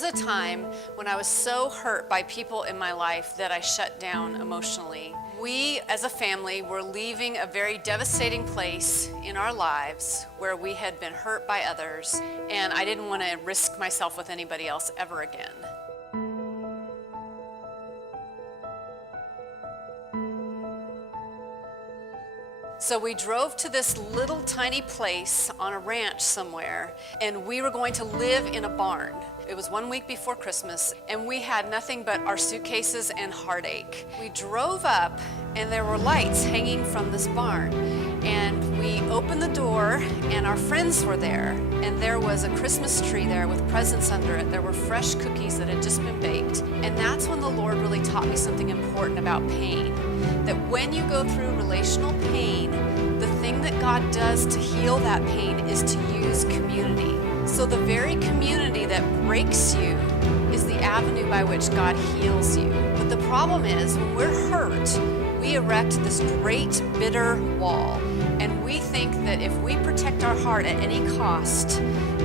was a time when I was so hurt by people in my life that I shut down emotionally. We, as a family, were leaving a very devastating place in our lives where we had been hurt by others, and I didn't want to risk myself with anybody else ever again. So we drove to this little tiny place on a ranch somewhere, and we were going to live in a barn. It was 1 week before Christmas, and we had nothing but our suitcases and heartache. We drove up, and there were lights hanging from this barn. And we opened the door, and our friends were there. And there was a Christmas tree there with presents under it. There were fresh cookies that had just been baked. And that's when the Lord really taught me something important about pain. That when you go through relational pain, the thing that God does to heal that pain is to use community. So the very community that breaks you is the avenue by which God heals you. But the problem is, when we're hurt, we erect this great bitter wall. And we think that if we protect our heart at any cost,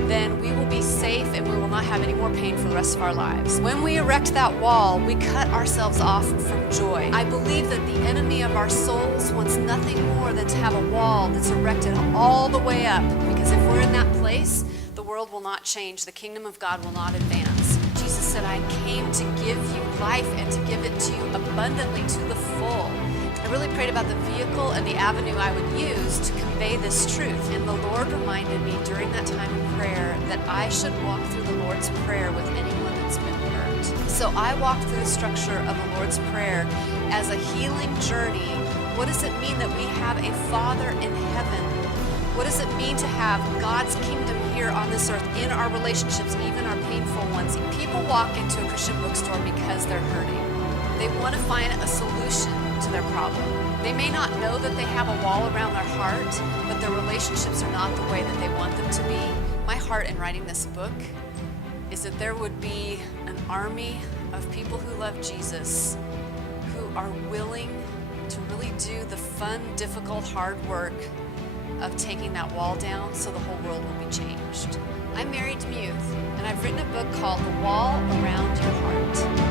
then we will be safe and we will not have any more pain for the rest of our lives. When we erect that wall, we cut ourselves off from joy. I believe that the enemy of our souls wants nothing more than to have a wall that's erected all the way up. Because if we're in that place, the world will not change. The kingdom of God will not advance. Jesus said, I came to give you life and to give it to you abundantly, to the full. I really prayed about the vehicle and the avenue I would use to convey this truth. And the Lord reminded me during that time of prayer that I should walk through the Lord's Prayer with anyone that's been hurt. So I walked through the structure of the Lord's Prayer as a healing journey. What does it mean that we have a Father in heaven? What does it mean to have God's kingdom here on this earth in our relationships, even our painful ones? People walk into a Christian bookstore because they're hurting. They want to find a solution to their problem. They may not know that they have a wall around their heart, but their relationships are not the way that they want them to be. My heart in writing this book is that there would be an army of people who love Jesus, who are willing to really do the fun, difficult, hard work of taking that wall down so the whole world will be changed. I'm married to Demuth, and I've written a book called The Wall Around Your Heart.